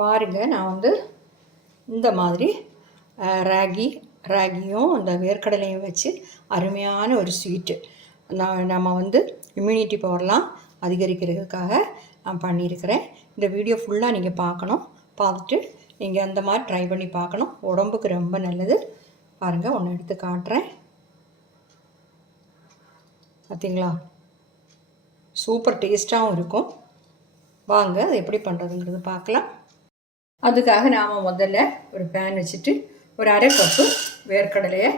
பாருங்கள், நான் வந்து இந்த மாதிரி ராகியும் அந்த வேர்க்கடலையும் வச்சு அருமையான ஒரு ஸ்வீட்டு நம்ம வந்து இம்யூனிட்டி பவர்லாம் அதிகரிக்கிறதுக்காக நான் பண்ணியிருக்கிறேன். இந்த வீடியோ ஃபுல்லாக நீங்கள் பார்க்கணும். பார்த்துட்டு நீங்கள் அந்த மாதிரி ட்ரை பண்ணி பார்க்கணும். உடம்புக்கு ரொம்ப நல்லது. பாருங்கள், ஒன்று எடுத்து காட்டுறேன். பார்த்தீங்களா, சூப்பர் டேஸ்ட்டாகவும் இருக்கும். வாங்க அது எப்படி பண்ணுறதுங்கிறது பார்க்கலாம். அதுக்காக நாம் முதல்ல ஒரு பேன் வச்சுட்டு ஒரு அரை கப்பு வேர்க்கடலையை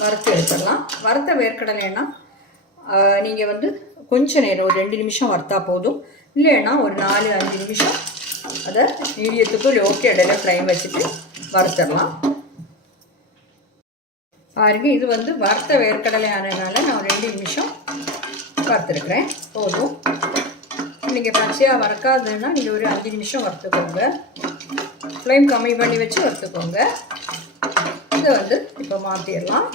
வறுத்து எடுத்துடலாம். வறுத்த வேர்க்கடலைன்னா நீங்கள் வந்து கொஞ்சம் நேரம் ஒரு 2 நிமிஷம் வறுத்தா போதும். இல்லைன்னா ஒரு 4-5 நிமிஷம் அதை மீடியத்துக்கு லோக்கு இடையில ஃப்ளைம் வச்சுட்டு வறுத்துடலாம். பாருங்க, இது வந்து வறுத்த வேர்க்கடலை ஆனதுனால நான் 2 நிமிஷம் வறுத்துருக்குறேன், போதும். நீங்கள் பச்சையாக வறுக்காதுன்னா நீங்கள் ஒரு 5 நிமிஷம் வறுத்துக்கோங்க. ஃப்ளேம் கம்மி பண்ணி வச்சு வறுத்துக்கோங்க. இதை வந்து இப்போ மாற்றிடலாம்.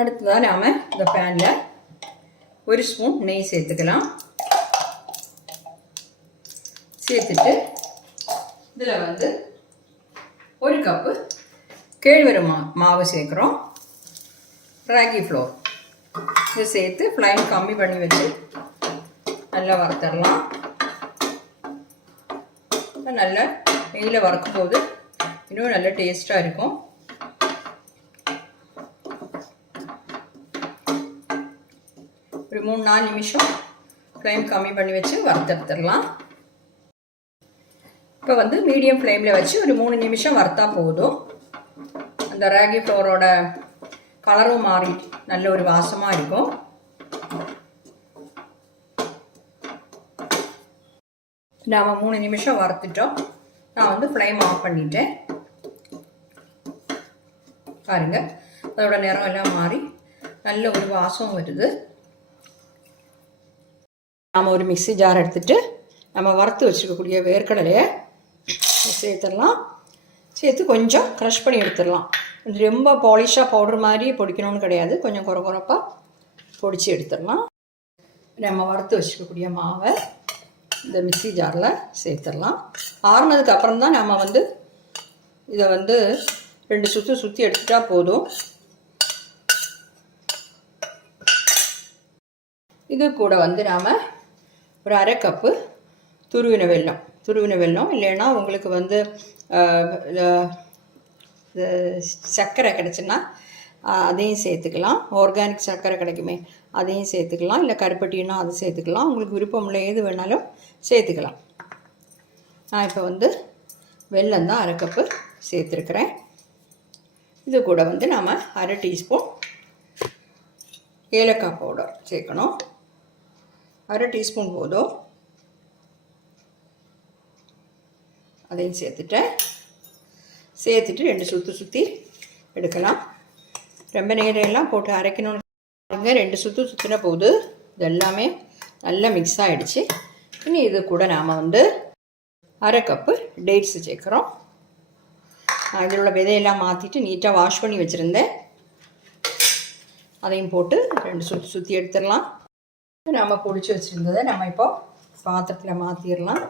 அடுத்ததாக நாம் இந்த பேனில் 1 ஸ்பூன் நெய் சேர்த்துக்கலாம். சேர்த்துட்டு இதில் வந்து 1 கப்பு கேழ்வரகு மாவு சேர்க்குறோம். ராகி ஃப்ளோர் இதை சேர்த்து ஃப்ளேம் கம்மி பண்ணி வச்சு நல்லா வறுத்தரலாம். நல்லா நெய்யில் வறுக்கும்போது இன்னும் நல்ல டேஸ்ட்டாக இருக்கும். ஒரு 3-4 நிமிஷம் ஃப்ளேம் கம்மி பண்ணி வச்சு வறுத்தெடுத்துடலாம். இப்போ வந்து மீடியம் ஃப்ளேமில் வச்சு ஒரு 3 நிமிஷம் வறுத்தா போதும். அந்த ராகி ஃப்ளோரோட கலரும் மாறி நல்ல ஒரு வாசமாக இருக்கும். நாம் 3 நிமிஷம் வறுத்துட்டோம். நான் வந்து ஃப்ளேம் ஆஃப் பண்ணிட்டேன். பாருங்கள், அதோட நிறம் எல்லாம் மாறி நல்ல ஒரு வாசம் வருது. நாம் ஒரு மிக்ஸி ஜார் எடுத்துகிட்டு நம்ம வறுத்து வச்சுருக்கக்கூடிய வேர்க்கடலையை சேர்த்துடலாம். சேர்த்து கொஞ்சம் க்ரஷ் பண்ணி எடுத்துடலாம். ரொம்ப பாலிஷாக பவுடர் மாதிரி பொடிக்கணும்னு கிடையாது, கொஞ்சம் குறப்பாக பொடிச்சு எடுத்துடலாம். நம்ம வறுத்து வச்சுக்கக்கூடிய மாவை இந்த மிக்ஸி ஜாரில் சேர்த்துடலாம். ஆறுனதுக்கு அப்புறம் தான் நம்ம வந்து இதை வந்து 2 சுற்றி எடுத்துட்டா போதும். இது கூட வந்து நாம் ஒரு அரை கப்பு துருவின வெல்லம் இல்லைன்னா உங்களுக்கு வந்து சர்க்கரை கிடச்சுன்னா அதையும் சேர்த்துக்கலாம். ஆர்கானிக் சர்க்கரை கிடைக்குமே, அதையும் சேர்த்துக்கலாம். இல்லை கருப்பட்டின்னா அதை சேர்த்துக்கலாம். உங்களுக்கு விருப்பம் இல்லை, எது வேணாலும் சேர்த்துக்கலாம். நான் இப்போ வந்து வெல்லம் தான் அரை கப்பு சேர்த்துருக்குறேன். இது கூட வந்து நாம் அரை டீஸ்பூன் ஏலக்காய் பவுடர் சேர்க்கணும். அரை டீஸ்பூன் போதும். அதையும் சேர்த்துட்டு 2 சுற்றி எடுக்கலாம். ரொம்ப நேரம் எல்லாம் போட்டு அரைக்கணும்னு 2 சுற்றின போது இது எல்லாமே நல்லா மிக்ஸ் ஆகிடுச்சு. இனி இது கூட நாம் வந்து அரை கப்பு டேட்ஸு சேர்க்குறோம். நான் இதில் உள்ள விதையெல்லாம் மாற்றிட்டு நீட்டாக வாஷ் பண்ணி வச்சுருந்தேன். அதையும் போட்டு 2 சுற்றி எடுத்துடலாம். நம்ம பொடிச்சு வச்சுருந்ததை நம்ம இப்போ பாத்திரத்தில் மாற்றிடலாம்.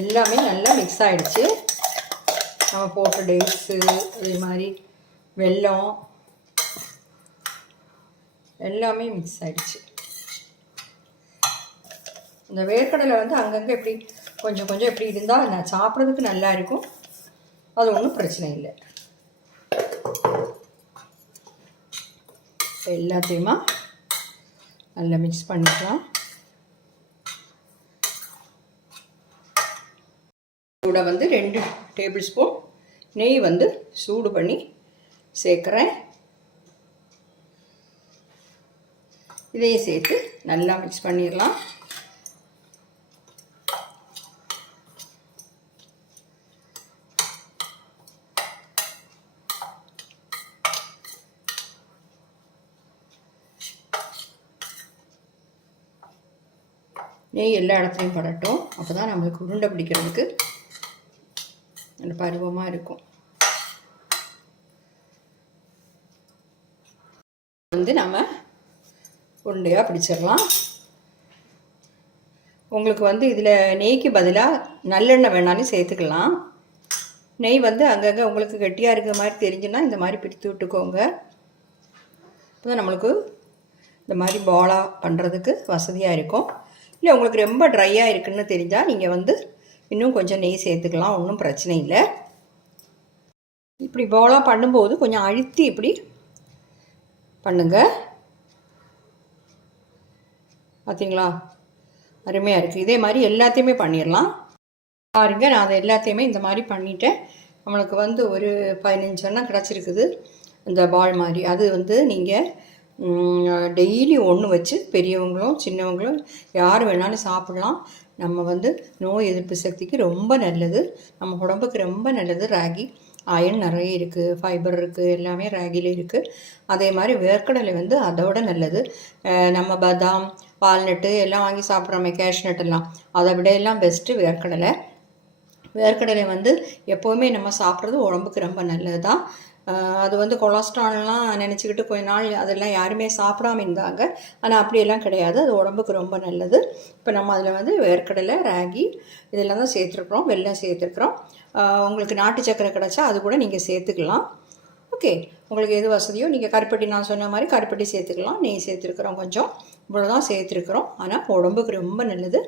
எல்லாமே நல்லா மிக்ஸ் ஆகிடுச்சு. நம்ம போட்ட டேட்ஸு, அதே மாதிரி வெல்லம் எல்லாமே மிக்ஸ் ஆகிடுச்சு. இந்த வேர்க்கடலை வந்து அங்கங்கே எப்படி கொஞ்சம் எப்படி இருந்தால் நான் சாப்பிட்றதுக்கு நல்லா இருக்கும். அது ஒன்றும் பிரச்சனை இல்லை. எல்லாத்தையுமா நல்லா மிக்ஸ் பண்ணிக்கலாம். கூட வந்து 2 டேபிள் ஸ்பூன் நெய் வந்து சூடு பண்ணி சேர்க்குறேன். இதையும் சேர்த்து நல்லா மிக்ஸ் பண்ணிடலாம். நெய் எல்லா இடத்துலையும் படட்டும். அப்போ தான் நம்மளுக்கு உருண்டை பிடிக்கிறதுக்கு நல்ல பருவமாக இருக்கும். வந்து நம்ம உருண்டையாக பிடிச்சிடலாம். உங்களுக்கு வந்து இதில் நெய்க்கு பதிலாக நல்லெண்ணெய் வேணாலும் சேர்த்துக்கலாம். நெய் வந்து அங்கங்கே உங்களுக்கு கெட்டியாக இருக்கிற மாதிரி தெரிஞ்சுன்னா இந்த மாதிரி பிடித்து விட்டுக்கோங்க. இப்போ தான் நம்மளுக்கு இந்த மாதிரி பாலாக பண்ணுறதுக்கு வசதியாக இருக்கும். இல்லை உங்களுக்கு ரொம்ப ட்ரையாக இருக்குதுன்னு தெரிஞ்சால் நீங்கள் வந்து இன்னும் கொஞ்சம் நெய் சேர்த்துக்கலாம், ஒன்றும் பிரச்சனை இல்லை. இப்படி பாலாக பண்ணும்போது கொஞ்சம் அழுத்தி இப்படி பண்ணுங்கள். பார்த்தீங்களா, அருமையாக இருக்குது. இதே மாதிரி எல்லாத்தையுமே பண்ணிடலாம். பாருங்கள், நான் அதை எல்லாத்தையுமே இந்த மாதிரி பண்ணிவிட்டேன். நம்மளுக்கு வந்து ஒரு 15 எண்ணம் கிடச்சிருக்குது இந்த பால் மாதிரி. அது வந்து நீங்கள் டெய்லி ஒன்று வச்சு பெரியவங்களும் சின்னவங்களும் யார் வேணாலும் சாப்பிடலாம். நம்ம வந்து நோய் எதிர்ப்பு சக்திக்கு ரொம்ப நல்லது, நம்ம உடம்புக்கு ரொம்ப நல்லது. ராகி அயன் நிறைய இருக்குது, ஃபைபர் இருக்குது, எல்லாமே ராகியில் இருக்குது. அதே மாதிரி வேர்க்கடலை வந்து அதோட நல்லது. நம்ம பாதாம் வால்நட்டு எல்லாம் வாங்கி சாப்பிட்றோமே, கேஷ்நட் எல்லாம், அதை விட எல்லாம் பெஸ்ட்டு வேர்க்கடலை. வேர்க்கடலை வந்து எப்போவுமே நம்ம சாப்பிட்றது உடம்புக்கு ரொம்ப நல்லது தான். அது வந்து கொலஸ்ட்ரால்லாம் நினச்சிக்கிட்டு கொஞ்ச நாள் அதெல்லாம் யாருமே சாப்பிடாம இருந்தாங்க. ஆனால் அப்படியெல்லாம் கிடையாது, அது உடம்புக்கு ரொம்ப நல்லது. இப்போ நம்ம அதில் வந்து வேர்க்கடலை, ராகி இதெல்லாம் தான் சேர்த்துருக்குறோம், வெல்லம் சேர்த்துருக்குறோம். உங்களுக்கு நாட்டு சக்கரை கிடச்சா அது கூட நீங்கள் சேர்த்துக்கலாம். ஓகே, உங்களுக்கு எது வசதியோ நீங்கள் கருப்பட்டி, நான் சொன்ன மாதிரி கருப்பட்டி சேர்த்துக்கலாம். நெய் சேர்த்துருக்குறோம், கொஞ்சம் இவ்வளோதான் சேர்த்துருக்குறோம். ஆனால் உடம்புக்கு ரொம்ப நல்லது.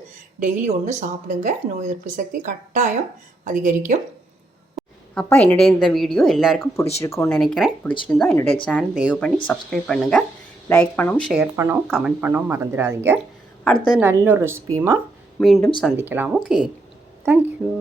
டெய்லி ஒன்று சாப்பிடுங்க, நோய் எதிர்ப்பு சக்தி கட்டாயம் அதிகரிக்கும். அப்போ என்னுடைய இந்த வீடியோ எல்லாருக்கும் பிடிச்சிருக்கும்னு நினைக்கிறேன். பிடிச்சிருந்தா என்னுடைய சேனல் தயவு பண்ணி சப்ஸ்கிரைப் பண்ணுங்கள். லைக் பண்ணவும், ஷேர் பண்ணவும், கமெண்ட் பண்ணவும் மறந்துடாதீங்க. அடுத்தது நல்ல ஒரு ரெசிபியுமா மீண்டும் சந்திக்கலாம். Okay, thank you.